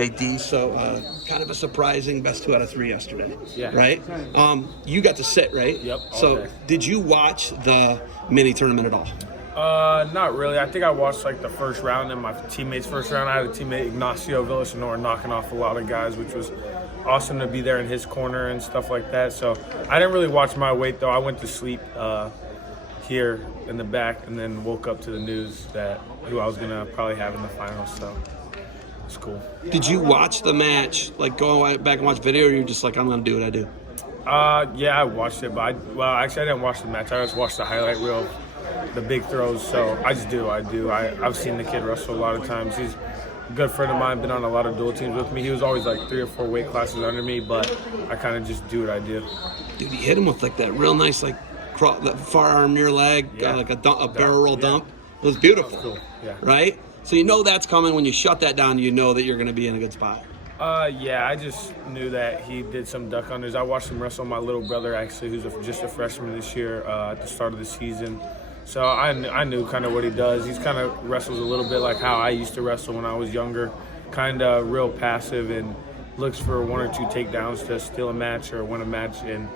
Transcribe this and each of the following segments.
Okay, D, so kind of a surprising best 2 out of 3 yesterday. Yeah. Right? You got to sit, right? Yep, all So day. did you watch the mini tournament at all? Not really. I think I watched like the first round and my teammate's first round. I had a teammate, Ignacio Villasenor, knocking off a lot of guys, which was awesome to be there in his corner and stuff like that. So I didn't really watch my weight, though. I went to sleep here in the back and then woke up to the news that who I was going to probably have in the finals. So it's cool. Did you watch the match, like go back and watch video, or you're just like, I'm going to do what I do? Yeah, I watched it, but actually I didn't watch the match. I just watched the highlight reel, the big throws. So I just do what I do. I've seen the kid wrestle a lot of times. He's a good friend of mine, been on a lot of dual teams with me. He was always like 3 or 4 weight classes under me, but I kind of just do what I do. Dude, he hit him with like that real nice, like that far arm near leg, Yeah. like a barrel roll dump. It was beautiful. Cool. Yeah. Right? So you know that's coming. When you shut that down, you know that you're going to be in a good spot. Yeah, I just knew that he did some duck unders. I watched him wrestle my little brother, actually, who's just a freshman this year at the start of the season. So I knew kind of what he does. He's kind of wrestles a little bit like how I used to wrestle when I was younger, kind of real passive and looks for 1 or 2 takedowns to steal a match or win a match, and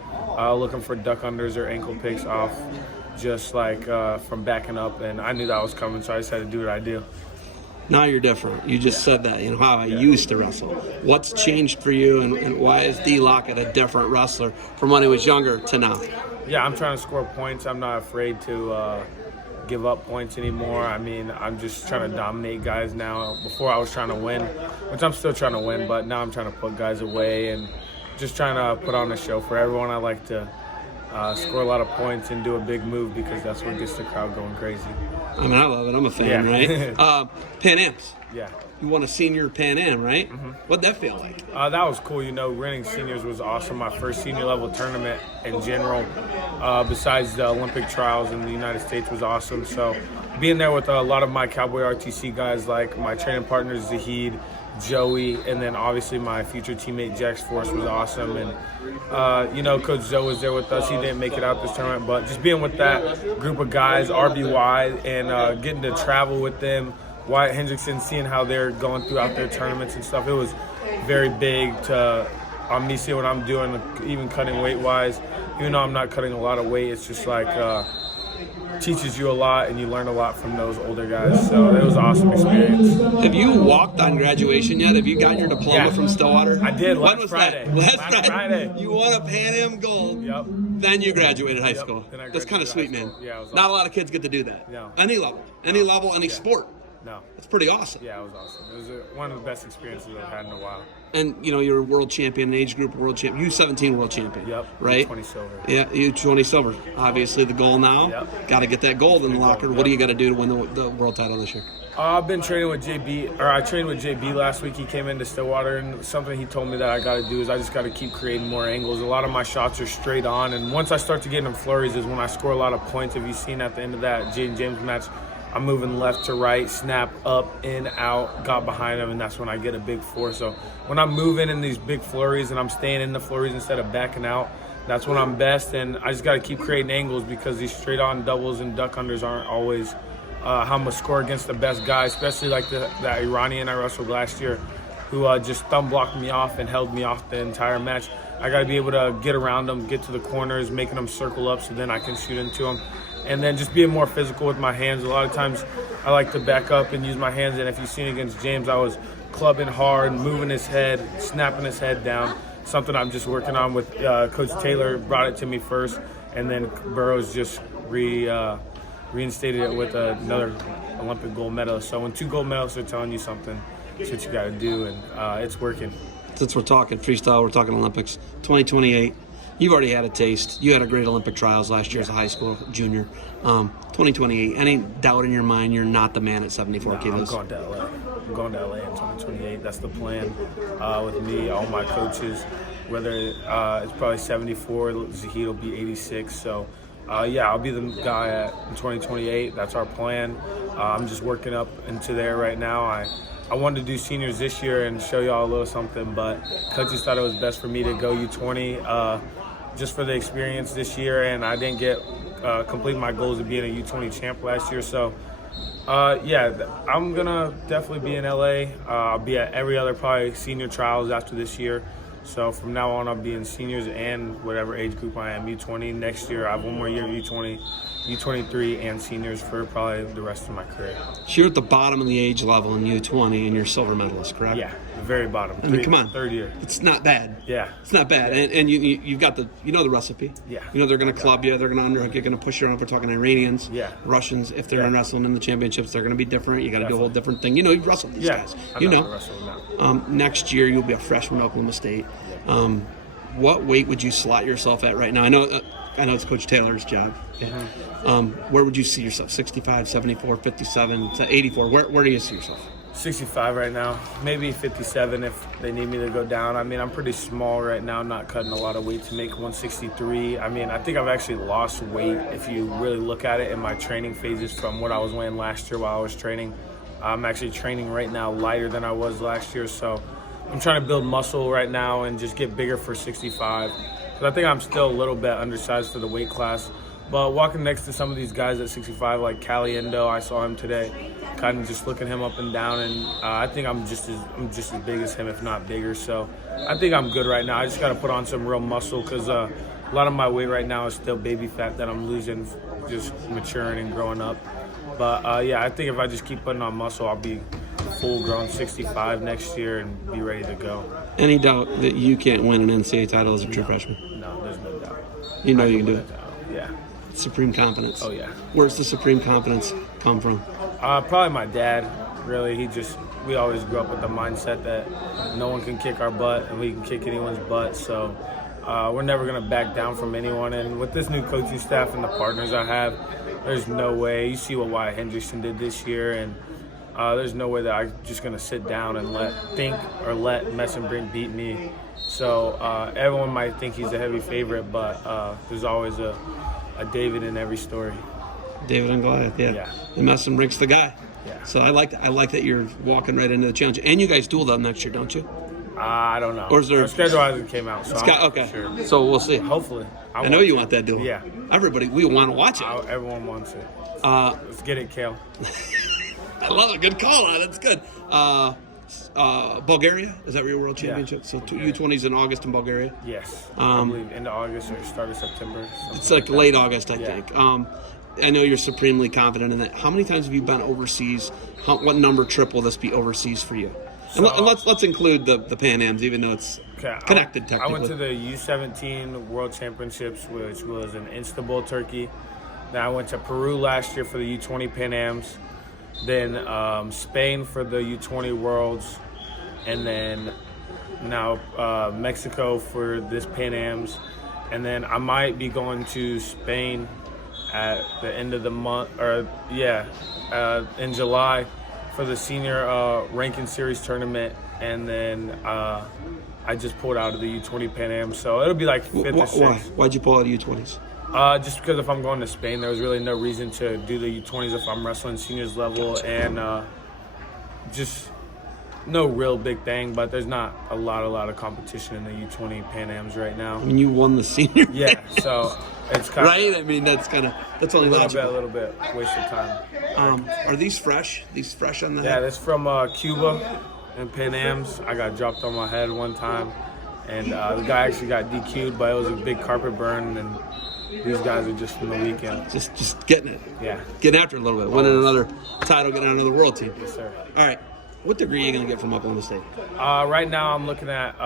looking for duck unders or ankle picks off just like from backing up. And I knew that was coming, so I just had to do what I do. Now you're different. You just said that, how I used to wrestle. What's changed for you, and why is D. Lockett a different wrestler from when he was younger to now? Yeah, I'm trying to score points. I'm not afraid to give up points anymore. I mean, I'm just trying to dominate guys now. Before I was trying to win, which I'm still trying to win, but now I'm trying to put guys away and just trying to put on a show for everyone. I like to score a lot of points and do a big move because that's what gets the crowd going crazy. I mean, I love it. I'm a fan, right? Pan Ams. Yeah. You won a senior Pan Am, right? Mm-hmm. What'd that feel like? That was cool. Winning seniors was awesome. My first senior level tournament in general, besides the Olympic trials in the United States, was awesome. So being there with a lot of my Cowboy RTC guys, like my training partners, Zahid, Joey, and then obviously my future teammate Jax Force was awesome. And Coach Zoe was there with us. He didn't make it out this tournament, but just being with that group of guys, RBY, and getting to travel with them, Wyatt Hendrickson, seeing how they're going throughout their tournaments and stuff, it was very big to me seeing what I'm doing, even cutting weight wise. Even though I'm not cutting a lot of weight, it's just like teaches you a lot, and you learn a lot from those older guys. So it was an awesome experience. Have you walked on graduation yet? Have you gotten your diploma from Stillwater? I did When was Friday. That? Last Friday. You won a Pan Am gold. Yep. Then you graduated high school. Then I That's kind of sweet, graduated man. high school. Yeah, it was Not a awesome. lot of kids get to do that. No. Any level, any sport. No. That's pretty awesome. Yeah, it was awesome. It was one of the best experiences I've had in a while. And you're a world champion, an age group world champion, U17 world champion. Yep. Right. U20 silver. Yeah, U20 silver. Obviously, the goal now. Yep. Got to get that gold in the locker. Yep. What do you got to do to win the world title this year? I've been training with JB, or I trained with JB last week. He came into Stillwater, and something he told me that I got to do is I just got to keep creating more angles. A lot of my shots are straight on, and once I start to get in flurries is when I score a lot of points. If you've seen at the end of that Jaden James match, I'm moving left to right, snap up, in, out, got behind him, and that's when I get a big four. So when I'm moving in these big flurries and I'm staying in the flurries instead of backing out, that's when I'm best. And I just got to keep creating angles because these straight-on doubles and duck unders aren't always how I'm going to score against the best guy, especially like that Iranian I wrestled last year who just thumb blocked me off and held me off the entire match. I got to be able to get around them, get to the corners, making them circle up so then I can shoot into them. And then just being more physical with my hands. A lot of times I like to back up and use my hands. And if you've seen against James, I was clubbing hard, moving his head, snapping his head down. Something I'm just working on with Coach Taylor brought it to me first. And then Burroughs just reinstated it with another Olympic gold medalist. So when 2 gold medalists are telling you something, that's what you got to do. And it's working. Since we're talking freestyle, we're talking Olympics. 2028. You've already had a taste. You had a great Olympic trials last year as a high school junior. 2028, any doubt in your mind you're not the man at 74 kilos? I'm going to LA. I'm going to LA in 2028. That's the plan with me, all my coaches. Whether it's probably 74, Zahid will be 86. So, I'll be the guy in 2028. That's our plan. I'm just working up into there right now. I wanted to do seniors this year and show y'all a little something, but coaches thought it was best for me to go U20 just for the experience this year, and I didn't complete my goals of being a U20 champ last year. So I'm gonna definitely be in LA. I'll be at every other probably senior trials after this year. So from now on, I'll be in seniors and whatever age group I am, U20. Next year, I have one more year of U20, U23, and seniors for probably the rest of my career. So you're at the bottom of the age level in U20, and you're silver medalist, correct? Yeah, the very bottom. I mean, come on. Third year. It's not bad. Yeah. It's not bad. And you've got the recipe. Yeah. They're going to club you. They're going to underhook you. Going to push you around. If we're talking Iranians, Yeah. Russians, if they're in wrestling in the championships, they're going to be different. You got to do a whole different thing. You wrestled these guys. I know how to wrestle now. Next year, you'll be a freshman at Oklahoma State. What weight would you slot yourself at right now? I know it's Coach Taylor's job. Yeah. Where would you see yourself? 65, 74, 57, 84? Where do you see yourself? 65 right now, maybe 57 if they need me to go down. I mean, I'm pretty small right now, not cutting a lot of weight to make 163. I mean, I think I've actually lost weight if you really look at it in my training phases from what I was weighing last year while I was training. I'm actually training right now lighter than I was last year, so I'm trying to build muscle right now and just get bigger for 65. But I think I'm still a little bit undersized for the weight class. But walking next to some of these guys at 65, like Caliendo, I saw him today, kind of just looking him up and down, and I think I'm just as big as him, if not bigger. So I think I'm good right now. I just got to put on some real muscle because a lot of my weight right now is still baby fat that I'm losing, just maturing and growing up. But I think if I just keep putting on muscle, I'll be full-grown 65 next year and be ready to go. Any doubt that you can't win an NCAA title as a true freshman? No, there's no doubt. You know you can do it. Yeah. Supreme confidence. Oh, yeah. Where's the supreme confidence come from? Probably my dad. Really, we always grew up with the mindset that no one can kick our butt and we can kick anyone's butt. So we're never going to back down from anyone. And with this new coaching staff and the partners I have, there's no way. You see what Wyatt Hendrickson did this year, and there's no way that I'm just going to sit down and let Mess and Brink beat me. So everyone might think he's a heavy favorite, but there's always a David in every story. David and Goliath, yeah. And Mess and Brink's the guy. Yeah. So I like that you're walking right into the challenge. And you guys duel them next year, don't you? I don't know. Or is there Our schedule hasn't came out, so okay. Sure. So we'll see. Hopefully. I know you want that duel. Yeah. Everybody, we want to watch it. Everyone wants it. Let's get it, Kale. I love it. Good call on it. That's good. Bulgaria, is that where your world championship? Yeah. So U20's in August in Bulgaria? Yes. I believe end of August or start of September. It's like late August, I think. I know you're supremely confident in that. How many times have you been overseas? What number trip will this be overseas for you? And let's include the Pan Ams, even though it's connected technically. I went to the U17 World Championships, which was in Istanbul, Turkey. Then I went to Peru last year for the U20 Pan Ams. Then Spain for the U20 Worlds. And then now Mexico for this Pan Ams. And then I might be going to Spain at the end of the month, in July for the senior ranking series tournament. And then I just pulled out of the U20 Pan Am, so it'll be like fifth or sixth. Why'd you pull out of U20s? Just because if I'm going to Spain, there was really no reason to do the U20s if I'm wrestling seniors level, and just no real big thing. But there's not a lot of competition in the U20 Pan Ams right now. I mean, you won the senior. Yeah, so it's kind right. I mean, that's only logical. A little bit waste of time. Are these fresh? These fresh on the head? Yeah, that's from Cuba and Pan Ams. I got dropped on my head one time, and the guy actually got DQ'd, but it was a big carpet burn, and these guys are just from the weekend. Just getting it. Yeah. Getting after it a little bit. Winning another title, getting on another world team. Yes, sir. All right. What degree are you going to get from Oklahoma State? Right now I'm looking at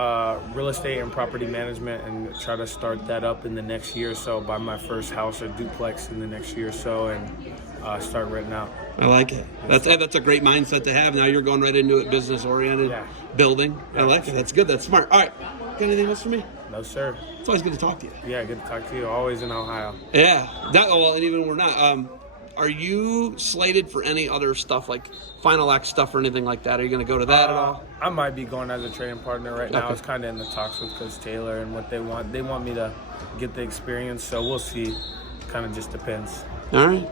real estate and property management and try to start that up in the next year or so, buy my first house or duplex in the next year or so, and start renting out. I like it. That's a great mindset to have. Now you're going right into it, business-oriented, building. I like it. That's good. That's smart. All right. Got anything else for me? No, sir. It's always good to talk to you. Yeah, good to talk to you. Always in Ohio. Yeah. And even when we're not. Are you slated for any other stuff like Final Act stuff or anything like that? Are you going to go to that at all? I might be going as a training partner right now. I was kind of in the talks with Coach Taylor and what they want. They want me to get the experience, so we'll see. Kind of just depends. All right.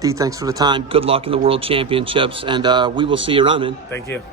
D, thanks for the time. Good luck in the World Championships, and we will see you around, man. Thank you.